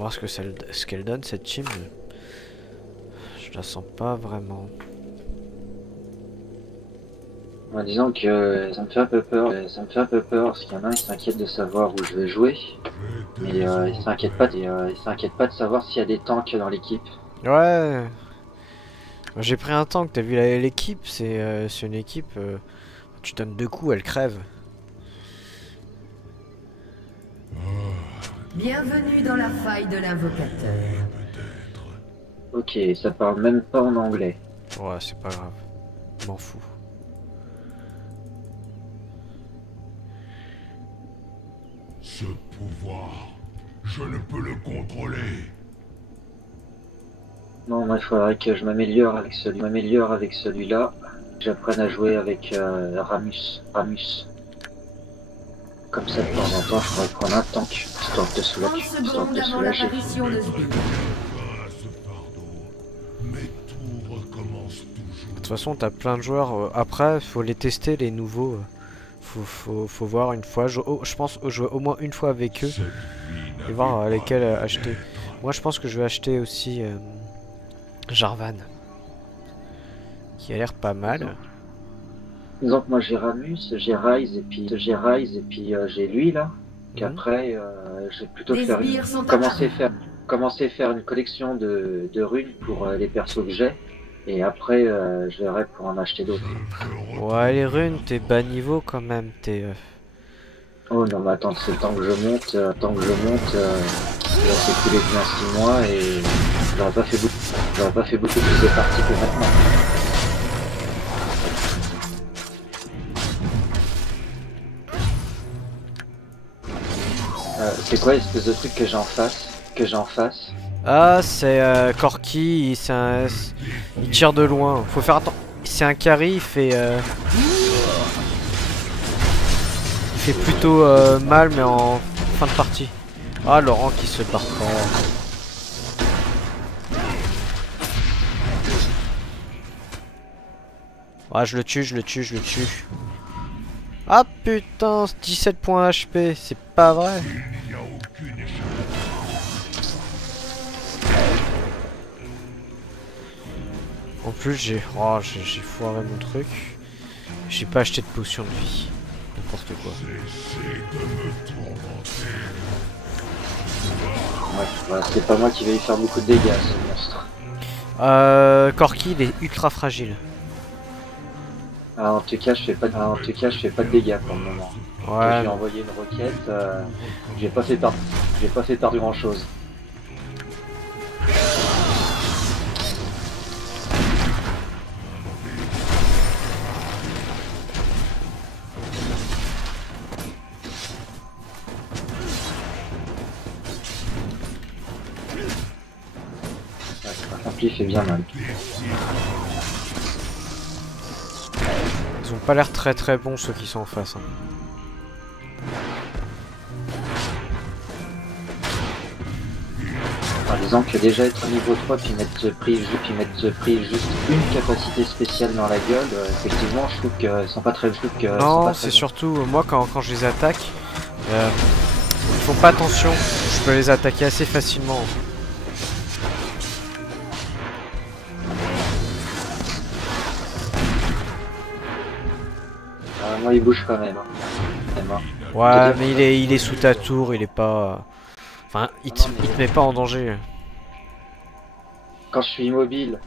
voir ce qu'elle donne cette team. Je la sens pas vraiment. En disant que ça me fait un peu peur, parce qu'il y en a un qui s'inquiète de savoir où je vais jouer, mais il s'inquiète pas, de savoir s'il y a des tanks dans l'équipe. Ouais. J'ai pris un tank, t'as vu l'équipe, c'est une équipe, tu donnes 2 coups, elle crève. Bienvenue dans la faille de l'invocateur. Ok, ça parle même pas en anglais. Ouais, c'est pas grave, m'en fous. Ce pouvoir, je ne peux le contrôler. Non, moi il faudrait que je m'améliore avec celui-là. J'apprenne à jouer avec Ramus. Comme ça, de temps en temps, je pourrais prendre un tank, histoire de 30 secondes avant soulager. l'apparition de Sbire. Ce fardeau, mais tout recommence toujours. De toute façon, t'as plein de joueurs, après, faut les tester, les nouveaux. Faut voir une fois, je pense jouer au moins une fois avec eux. Cette vie Et n'avait voir pas lesquels de acheter. Moi je pense que je vais acheter aussi Jarvan. Qui a l'air pas mal. Disons que moi j'ai Ramus, j'ai Ryze et puis j'ai lui là. Qu'après j'ai plutôt Les faire sbires sont commencer à faire une collection de runes pour les persos que j'ai. Et après je verrai pour en acheter d'autres. Ouais les runes, t'es bas niveau quand même. T'es... Oh non mais attends, c'est le temps que je monte, il va s'écouler bien 6 mois et j'aurais pas fait beaucoup plus de parties que maintenant. C'est quoi l'espèce de truc que j'en fasse? Ah c'est Corki, il tire de loin. Faut faire attention. C'est un carry, il fait plutôt mal mais en fin de partie. Ah Laurent qui se barre pas. Ah je le tue. Ah putain, 17 points HP, c'est pas vrai. En plus j'ai foiré mon truc. J'ai pas acheté de potion de vie. N'importe quoi. Ouais, voilà, c'est pas moi qui vais lui faire beaucoup de dégâts ce monstre. Corki il est ultra fragile. Ah, en tout cas je fais pas de dégâts pour le moment. Ouais. J'ai envoyé une requête, j'ai pas fait perdre grand chose. Il fait bien mal. Ils ont pas l'air très bons ceux qui sont en face. Hein. Par exemple que déjà être niveau 3 puis mettre pris juste une capacité spéciale dans la gueule, effectivement je trouve qu'ils sont pas très non, c'est surtout moi quand je les attaque, ils font pas attention. Je peux les attaquer assez facilement. Moi il bouge quand même. Ouais, mais il est sous ta tour, il est pas... Enfin, il te met pas en danger. Quand je suis immobile,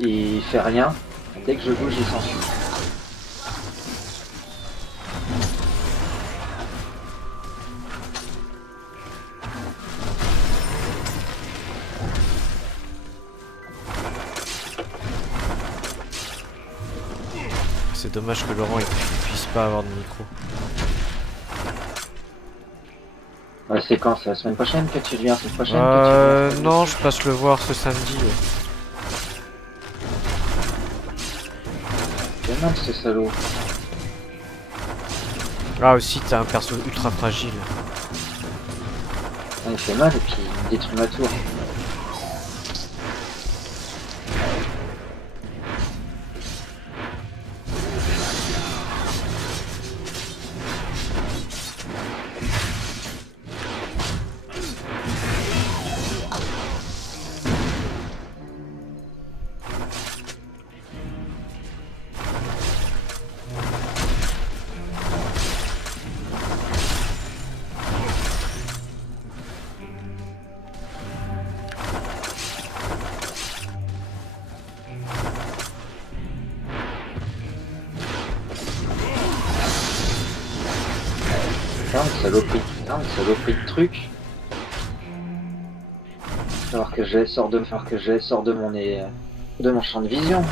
il fait rien. Dès que je bouge, il s'enfuit. C'est dommage que Laurent il puisse pas avoir de micro. Ouais, c'est quand? C'est la semaine prochaine que tu viens? Cette prochaine non, je passe le voir ce samedi. C'est mal ce salaud. Ah aussi, t'as un perso ultra fragile. Ah, il fait mal et puis il détruit ma tour. putain, une saloperie de truc. Alors que je sort de mon de mon champ de vision.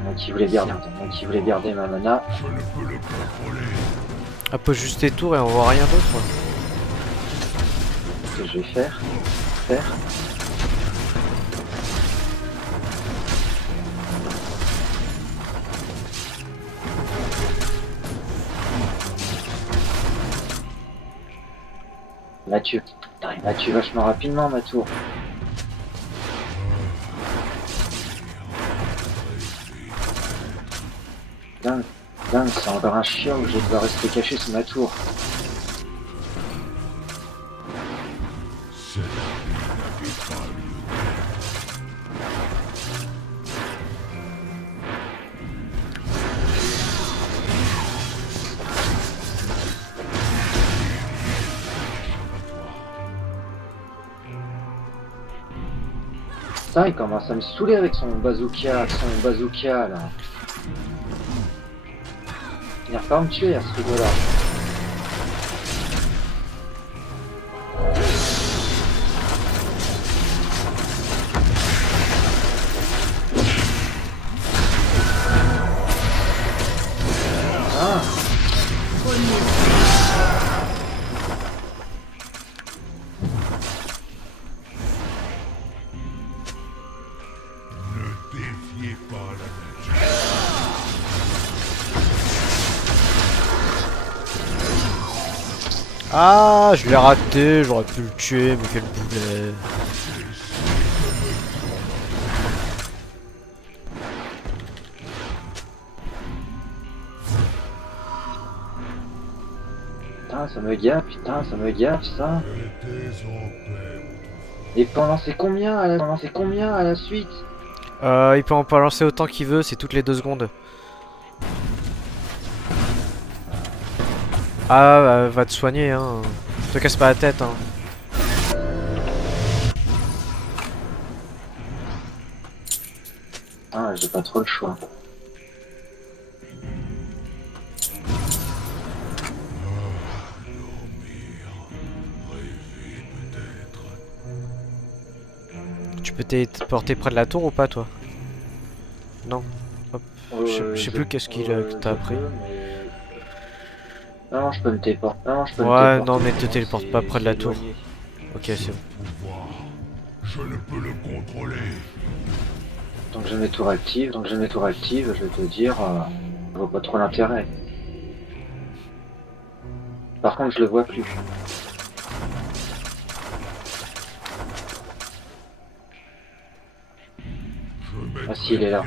Moi qui voulais garder ma mana. Un peu juste tes tours et on voit rien d'autre. Ce que je vais faire. Là tu vachement rapidement ma tour. Dingue, c'est encore un chien où je vais devoir rester caché sous ma tour. Putain, il commence à me saouler avec son bazooka là. Il vient pas me tuer à ce rigolo là. Ah. Ne défiez pas la magie. Ah, je l'ai raté, j'aurais pu le tuer, mais quel boulet. Putain, ça me gaffe ça. Mettez en paix. Et pendant c'est combien à la suite? Il peut en balancer autant qu'il veut, c'est toutes les 2 secondes. Ah, va te soigner, hein. Te casse pas la tête, hein. Ah, j'ai pas trop le choix. Tu peux téléporter près de la tour ou pas, toi? Non. Hop. Je sais plus qu'est-ce qu'il t'a appris. Non, je peux me téléporter. Ouais, non, mais te téléporte pas près de la tour. Ok, c'est bon. Pouvoir. Je ne peux le contrôler. Donc j'ai mes tours actives, je vais te dire, je vois pas trop l'intérêt. Par contre, je le vois plus. Ah si, il est là.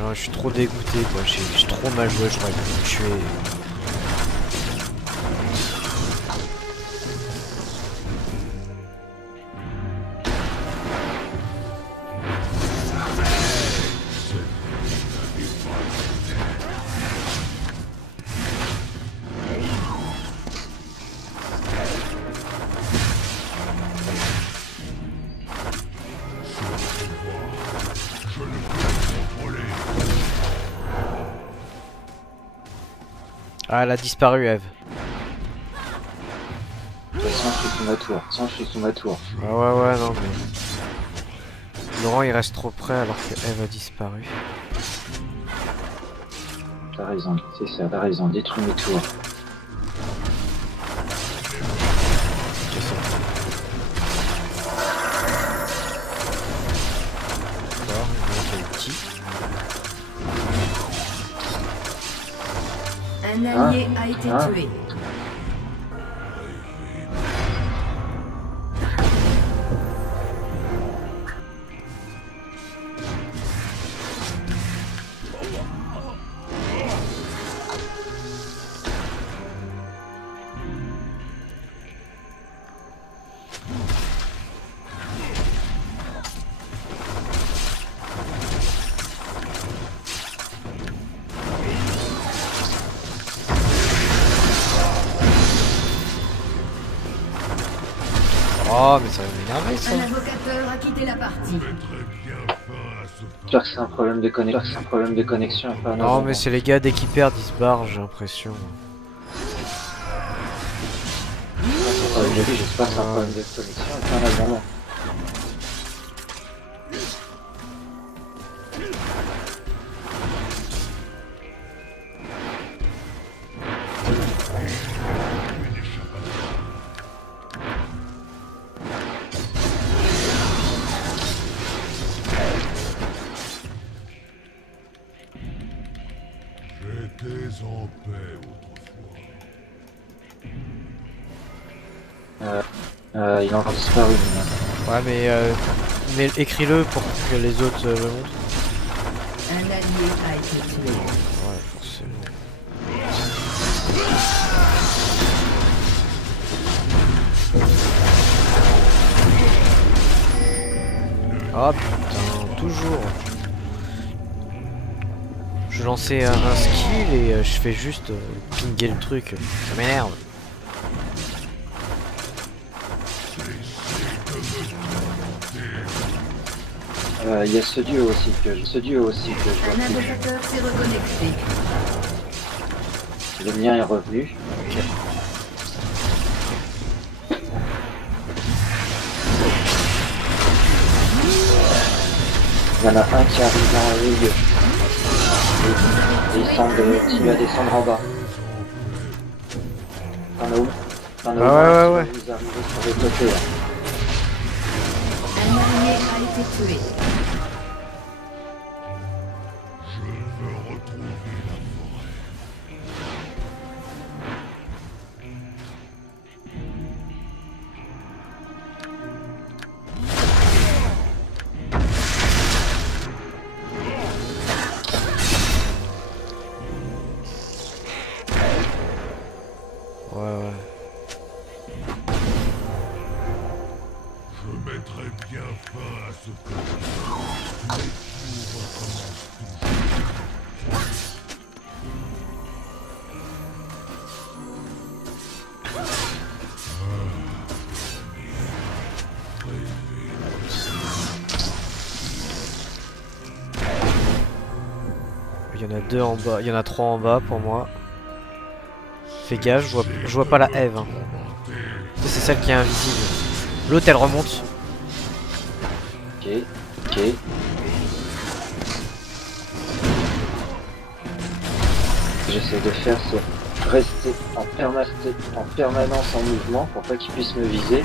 Ah, je suis trop dégoûté, quoi. J'ai trop mal joué, j'aurais pu me tuer. Ah, elle a disparu, Eve. De toute façon, je suis sous ma tour. Ah ouais, non, mais... Laurent, il reste trop près alors que Eve a disparu. T'as raison, c'est ça, t'as raison, détruis mes tours. Ok, c'est bon. D'accord, il y a un petit. Un allié a été tué. Oh, mais ça va m'énerver ça. Un invocateur a quitté la partie. Je mettrai bien fin à ce J'espère que c'est un problème de connexion. J'espère que c'est un problème de connexion. Pas un Non, avant. mais c'est les gars dès qu'ils perdent, ils se barrent, j'ai l'impression. J'espère que c'est un problème de connexion. Et pas un abandon. J'étais en paix autrefois. Il a encore disparu. Maintenant. Ouais, mais écris-le pour que les autres le montrent. Un allié a été tué. Ouais, forcément. Ah putain, toujours. Je lançais un skill et je fais juste pinguer le truc. Ça m'énerve. Il y a ce duo aussi que je vois Un plus. invocateur s'est reconnecté. Le mien est revenu. Il y en a un qui arrive dans le milieu. Et il semble continuer à descendre en bas. T'en as où? T'en as où? Ouais. Vous arrivez sur le côté là. Un allié a été tué. Je veux retrouver la forêt. Ouais. Je mettrai bien fin à ce que mais tout recommence toujours. Il y en a deux en bas, il y en a trois en bas pour moi. Fais gaffe, je vois pas la Eve. Hein. C'est celle qui est invisible. L'autre elle remonte. Ok. J'essaie de faire c'est rester en permanence en mouvement pour pas qu'il puisse me viser. De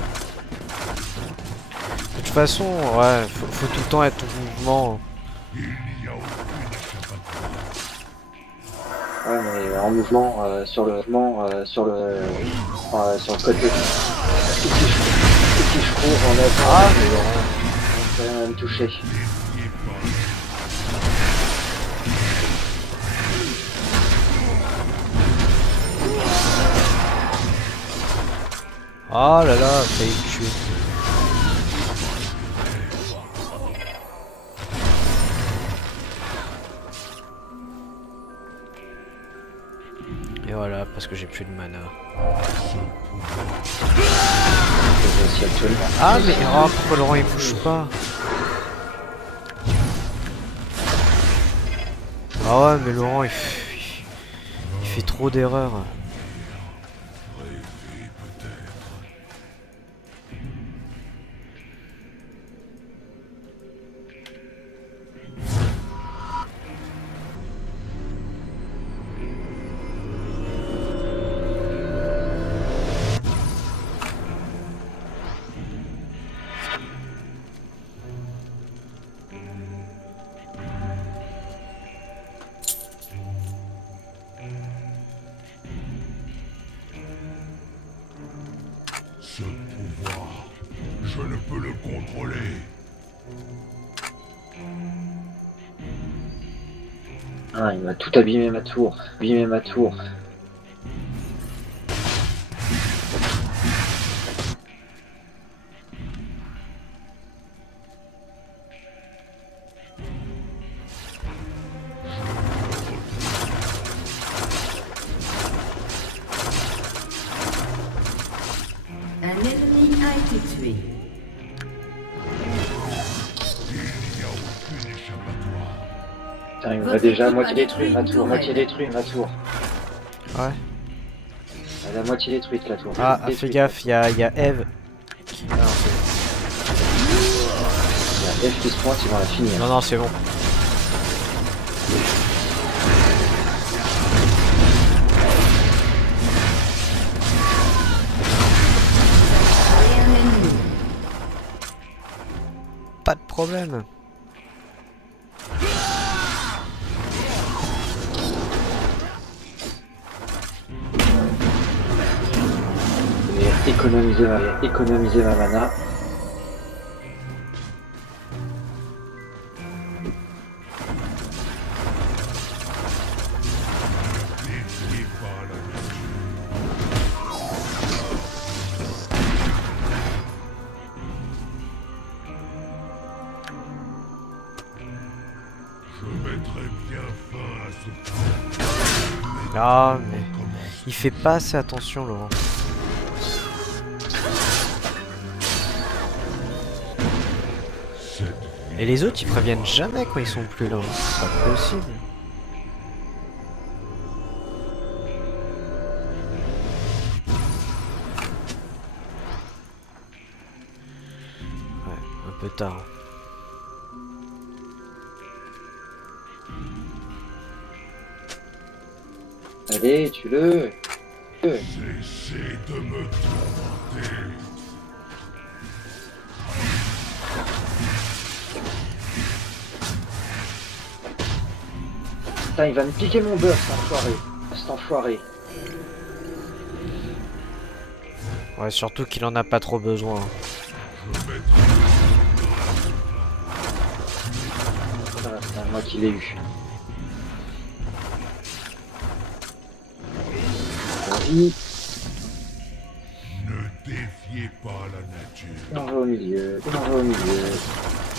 toute façon, ouais, faut tout le temps être en mouvement. Il n'y a aucune échappatoire. Ouais, mais en mouvement sur le côté. Si je cours en avant, on peut rien me toucher. Ah là là, failli le tuer. Et voilà, parce que j'ai plus de mana. Ah mais oh, pourquoi Laurent il bouge pas? Ah ouais mais Laurent il fait trop d'erreurs. Ce pouvoir, je ne peux le contrôler. Ah, il m'a tout abîmé ma tour. Un ennemi a été tué. Putain, il m'a Votre déjà à équipe moitié a détruit ma détruit tour, une moitié tourelle. détruit ma tour. Ouais. Elle est à moitié détruite la tour. Ah, Détruite, fais la gaffe, tour. il y a Eve. Ah, non, Il y a F qui se pointe, ils vont la finir. non, non, c'est bon. Et un ennemi. Pas de problème. Je vais économiser ma mana. Je mettrai bien fin à ce Ah, mais il fait pas assez attention, Laurent. Et les autres, ils préviennent jamais quand ils sont plus là. C'est pas possible. Ouais, un peu tard. Allez, tue-le. Cessez de me tourmenter. Putain, il va me piquer mon buff, cet enfoiré. Cet enfoiré. Ouais, surtout qu'il en a pas trop besoin. Voilà, c'est à moi qui l'ai eu. Vas-y, Ne défiez pas la nature. on va au milieu, on va au milieu.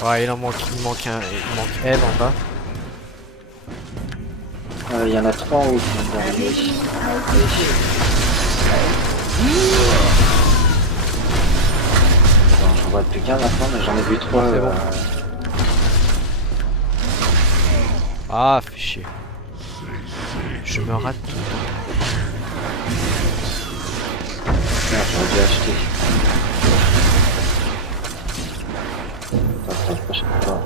Ouais, il manque Eve en bas. Il y en a 3 en haut qui vont Un arriver. ennemi a été tué. Attends, j'en vois plus qu'un maintenant, mais j'en ai vu 3. C'est bon. Ah, fais chier. Je me rate tout le temps. Merde, j'aurais dû acheter. Attends, prochaine fois.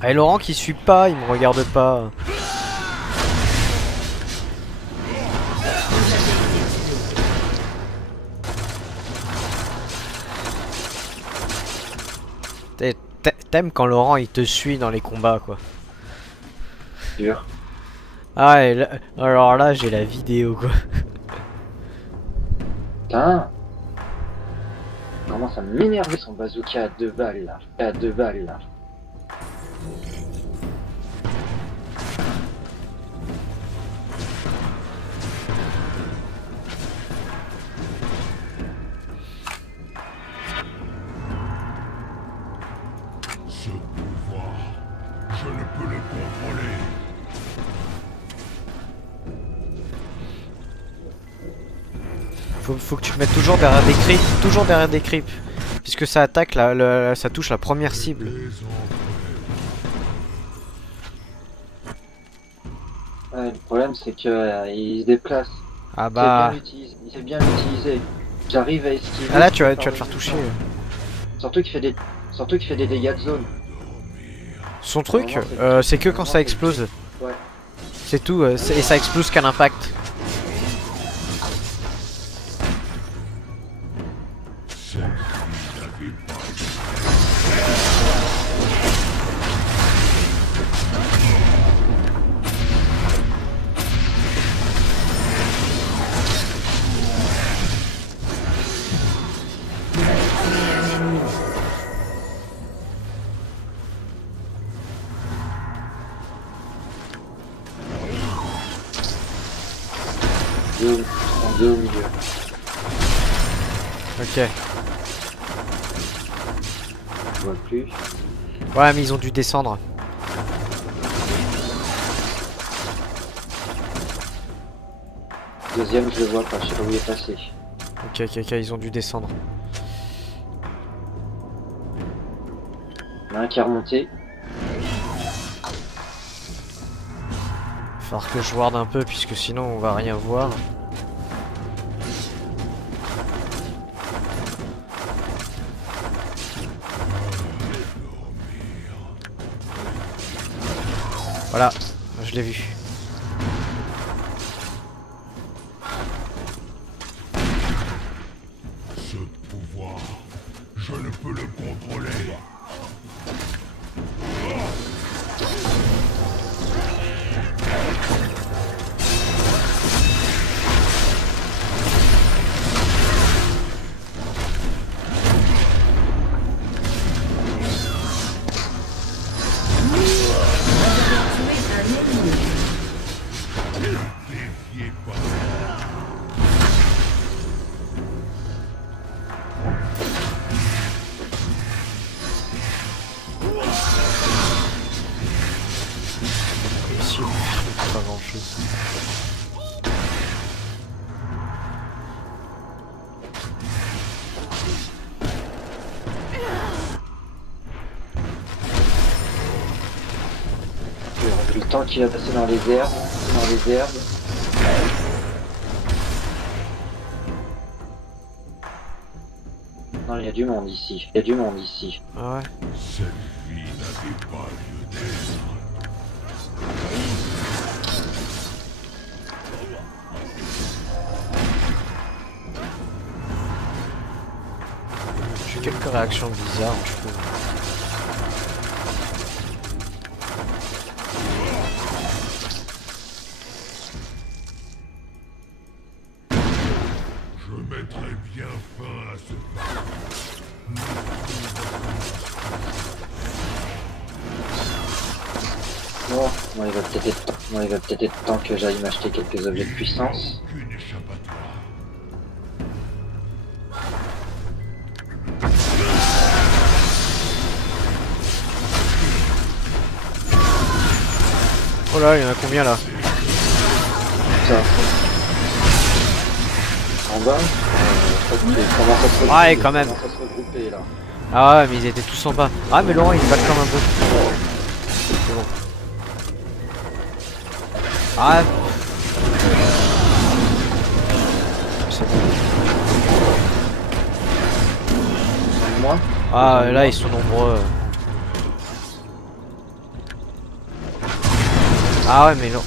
Ah, et Laurent qui suit pas, il me regarde pas. T'aimes quand Laurent il te suit dans les combats quoi. Dur. Ah et là, alors là j'ai la vidéo quoi. Putain. Il commence à m'énerver son bazooka à 2 balles là. À 2 balles là. Ce pouvoir, je ne peux le contrôler. Faut que tu te mettes toujours derrière des creeps, toujours derrière des creeps. Puisque ça attaque ça touche la première cible. Ouais, le problème c'est que il se déplace. Ah bah. Il sait bien l'utiliser. J'arrive à esquiver. Ah là tu vas te faire toucher. Surtout qu'il fait des dégâts de zone. Son truc, Vraiment, c'est que quand ça explose. Ouais. C'est tout, et ça explose qu'à l'impact. En deux au milieu. Ok. je vois plus. Ouais, mais ils ont dû descendre. Deuxième, je le vois pas, je sais pas où il est passé. Ok, ok, ok, ils ont dû descendre. Il y en a un qui est remonté. Il va falloir que je ward un peu, puisque sinon on va rien voir. Voilà, je l'ai vu. Ce pouvoir, je ne peux le contrôler. Défiez pas. Ici, pas grand chose. Le temps qu'il a passé dans les herbes. Dans les herbes. Non, il y a du monde ici. Il y a du monde ici. Ah ouais. Cette vie n'avait pas lieu d'être. J'ai quelques réactions bizarres, je trouve. Je mettrai bien fin à ce pacte. Bon, moi il va peut-être être temps. Moi, il va peut-être être temps que j'aille m'acheter quelques objets de puissance. Aucune échappatoire. Oh là, il y en a combien là? Ça. En bas, je crois qu'ils commencent à se regrouper. Ouais, quand même. Ils commencent à se regrouper, là. Ah ouais, mais ils étaient tous en bas. Ah, mais Laurent, il bat comme un peu. C'est bon. Ah. C'est bon. Moi, Ah, là, ils sont nombreux. Ah ouais, mais non.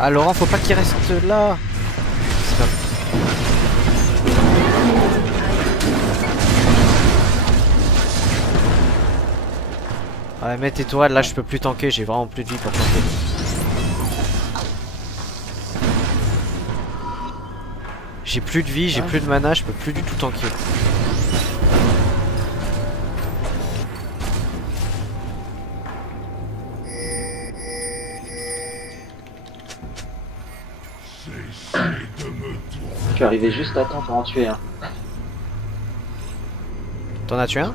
Ah, Laurent, faut pas qu'il reste là. C'est pas... Ouais, mets tes tourelles, là je peux plus tanker, j'ai vraiment plus de vie pour tanker. J'ai plus de vie, j'ai plus de mana, je peux plus du tout tanker. Cessez de me tourner. je suis arrivé juste à temps pour en tuer un. T'en as tué un?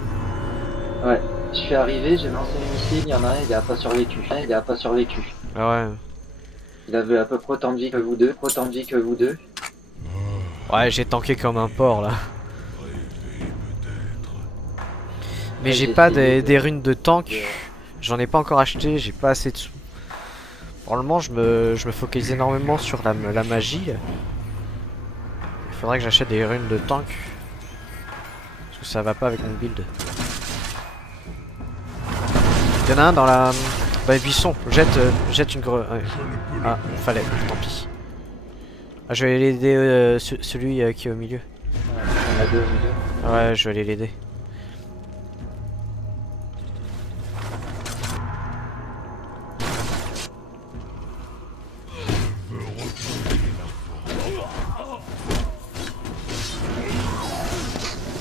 Ouais, je suis arrivé, j'ai lancé une missile, il y en a un, il a pas survécu. Il a pas survécu. Ah ouais. Il avait à peu près autant de vie que vous deux, autant de vie que vous deux. Ouais, j'ai tanké comme un porc là. Mais Ouais, j'ai j'ai pas essayé des runes de tank. de- J'en ai pas encore acheté, j'ai pas assez de sous. Probablement je me focalise énormément sur la magie. Il faudrait que j'achète des runes de tank. Parce que ça va pas avec mon build. Il y en a un dans les buissons. Jette une grenade. Ouais. Ah, fallait, tant pis. Ah, je vais aller l'aider celui qui est au milieu. On a deux au milieu. Ouais, je vais aller l'aider.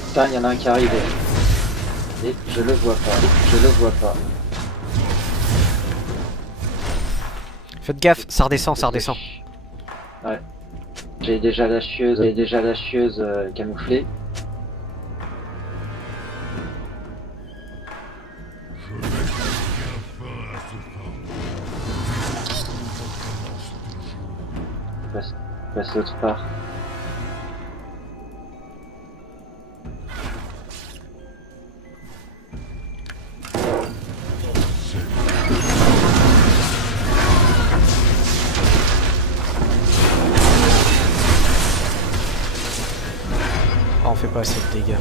Putain, il y en a un qui arrive. Et je le vois pas, je le vois pas. Faites gaffe, ça redescend, ça redescend. Ouais. Je J'ai déjà la chieuse, camouflée. Je mets bien fin à ce fardeau. Tout recommence toujours. Passe l'autre part. Oh, on fait pas assez de dégâts.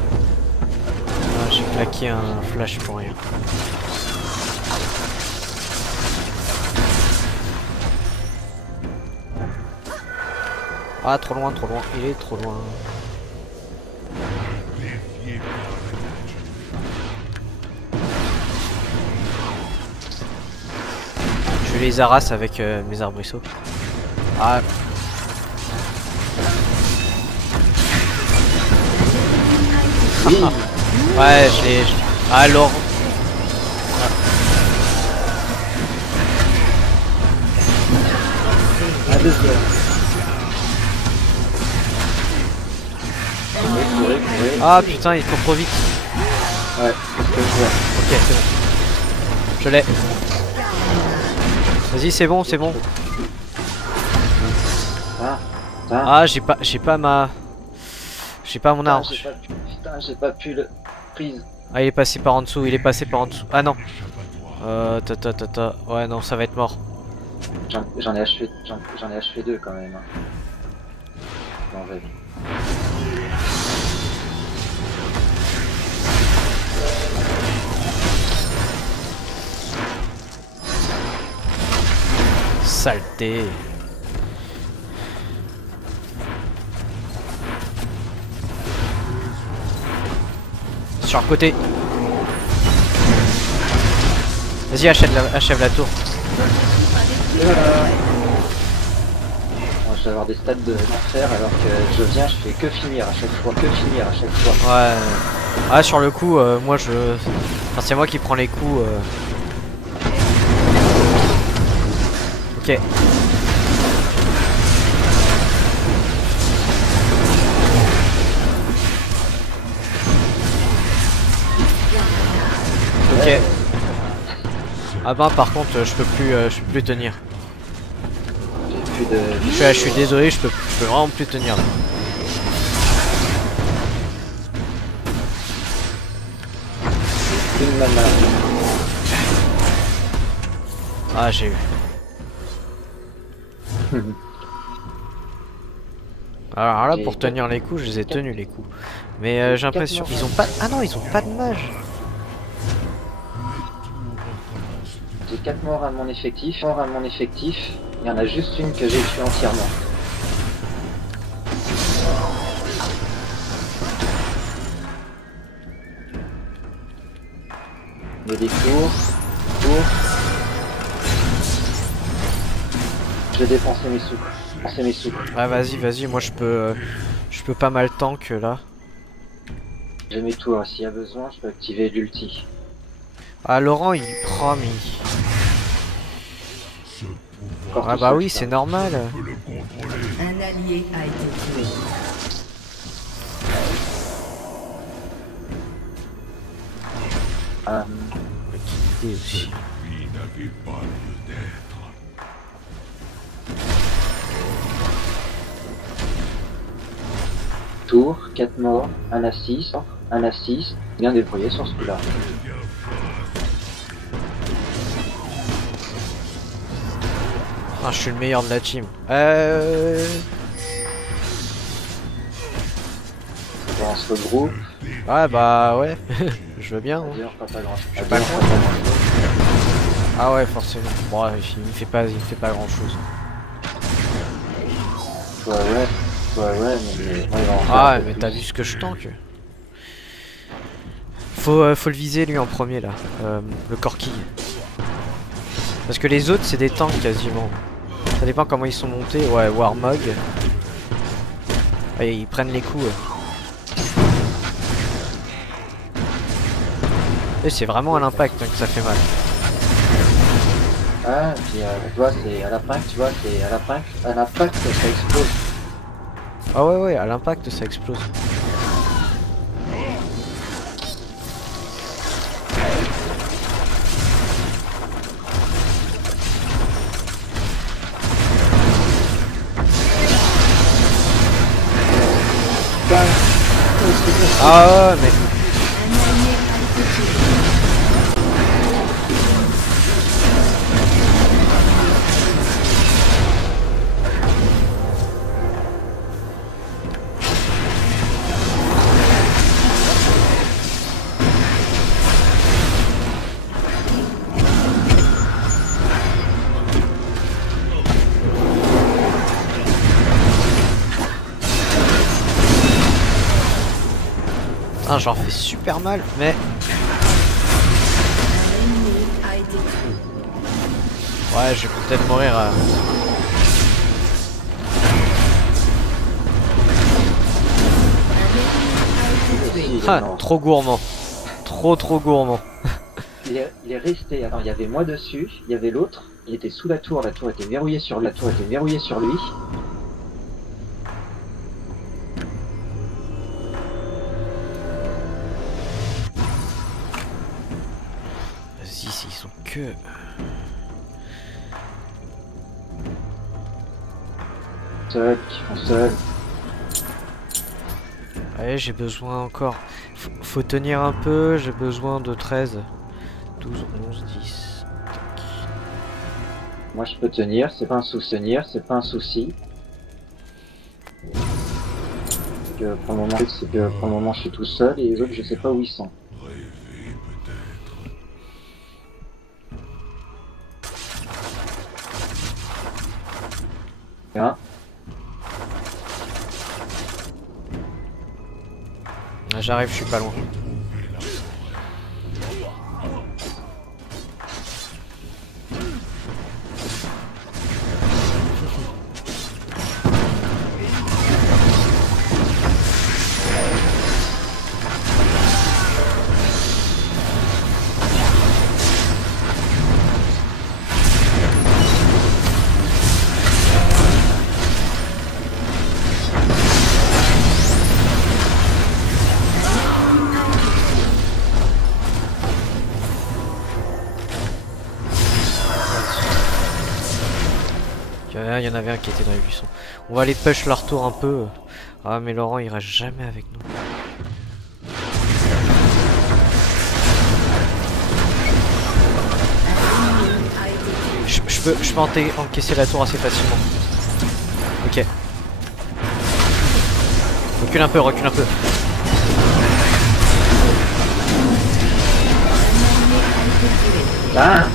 Ah, j'ai claqué un flash pour rien. Ah, trop loin, il est trop loin. Défié par Je les harasse avec mes arbrisseaux. Ah. Oui. Ouais, je l'ai. Alors. À 2 heures. Courez. Ah putain, il court trop vite. Ouais, c'est ce que je vois. Ok, c'est bon. Je l'ai. Vas-y, c'est bon, c'est bon. Ah, j'ai pas ma. J'ai pas mon arme. Putain, j'ai pas pu le prise. Ah, il est passé par en dessous, il est passé par en dessous. Ah non. Ouais, non, ça va être mort. J'en ai achevé 2 quand même. Bon, vas-y. Saleté. Sur le côté. Vas-y, achève la tour. Bon, je vais avoir des stats d'enfer alors que je viens, je fais que finir à chaque fois, Ouais. Ah, sur le coup, moi je. Enfin, c'est moi qui prends les coups. Ok. Ok. Ah bah par contre je peux plus tenir. J'ai plus de... Je suis désolé, je peux vraiment plus tenir là. Une mana. Ah, j'ai eu. Alors là, pour tenir les coups, je les ai tenus les coups. Mais j'ai l'impression ils ont pas. Ah non, ils ont pas de mage. J'ai 4 morts à mon effectif. Il y en a juste une que j'ai tuée entièrement. Il y a des tours. Je vais dépenser mes sous. Ah vas-y, moi je peux pas mal tank là. J'ai mes tours, s'il y a besoin, je peux activer l'ulti. Ah Laurent il prend mais... Ah bah oui, c'est normal. Un allié a été tué. Liquidité aussi. vie n'avait pas lieu d'être. Tour, 4 morts, 1 à 6, bien débrouillé sur ce coup-là. Ah, je suis le meilleur de la team. Bon, on se regroupe. Ouais bah ouais, je veux bien. Hein. D'ailleurs, pas grand chose. Je suis pas contre. Ah ouais, forcément. Bon, ouais, il me fait pas grand chose. Ouais, mais... Ah ouais, mais t'as vu ce que je tank. Faut le viser lui en premier là, le Corki. Parce que les autres c'est des tanks quasiment. Ça dépend comment ils sont montés. Ouais, Warmog. Ouais, ils prennent les coups. Et c'est vraiment à l'impact hein, que ça fait mal. Ah, puis tu vois, c'est à l'impact, ça explose. Ah ouais ouais, à l'impact ça explose. Ah ouais mais... Ah, j'en fais super mal, mais... Ouais, je vais peut-être mourir. Ah, trop gourmand. Trop gourmand. Il est resté. Alors, il y avait moi dessus, il y avait l'autre. Il était sous la tour était verrouillée sur lui. Vas-y, ils sont que... Seul, qui font seul. Ouais, j'ai besoin encore... Faut tenir un peu, j'ai besoin de 13. 12, 11, 10... Tac. Moi, je peux tenir, c'est pas un souci. Pour le moment, je suis tout seul et les autres, je sais pas où ils sont. Hein? Ah, j'arrive, je suis pas loin. Il y en avait un qui était dans les buissons. On va aller push leur tour un peu. Ah mais Laurent il reste jamais avec nous. Je peux encaisser la tour assez facilement. Ok. Recule un peu. Ah!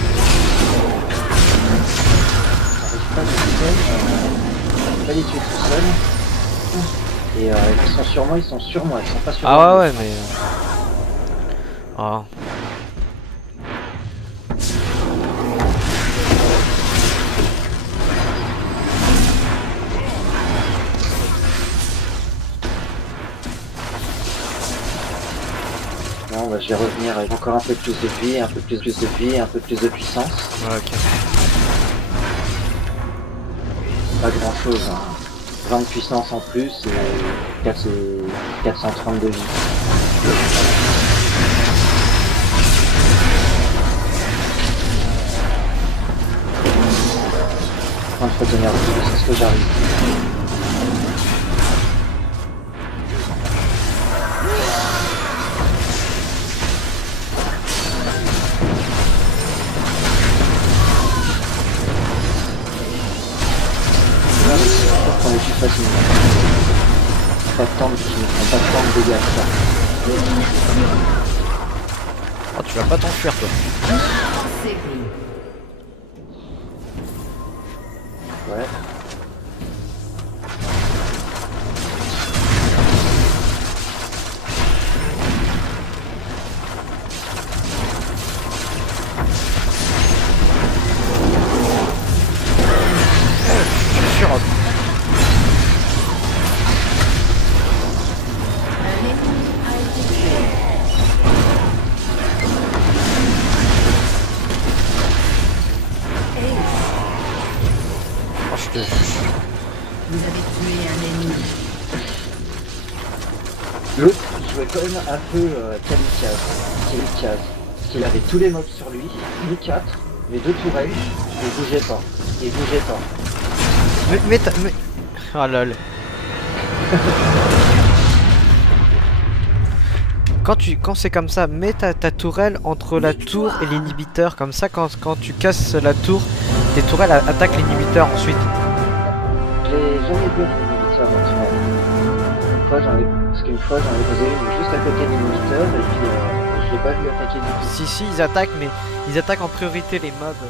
Pas les tuer tout seul. Et ils sont sur moi, ils sont pas sur moi. Ah ouais mais... Ah. Bon bah je vais revenir avec encore un peu plus de vie, un peu plus de vie, un peu plus de puissance. Ouais, ok. Pas grand chose, hein. 20 de puissance en plus et 430 de vie. En train de retenir le plus, c'est ce que j'arrive. On est plus facilement. Pas de temps de dégâts que ça. Oh tu vas pas t'enfuir toi. Ouais. Je suis sûr. Oh, je te... Vous avez tué un ennemi. L'autre, il jouait quand même un peu kamikaze. Parce qu'il avait tous les mobs sur lui, nous 4, les 2 tourelles, et il bougeait pas. Mais... Oh lol. Quand c'est comme ça, mets ta tourelle entre la tour et l'inhibiteur. Comme ça, quand tu casses la tour, tes tourelles attaquent l'inhibiteur ensuite. J'ai jamais vu l'inhibiteur dans le parce qu'une fois j'en ai posé une juste à côté de l'inhibiteur et puis je l'ai pas vu attaquer du tout. Si, ils attaquent, mais ils attaquent en priorité les mobs.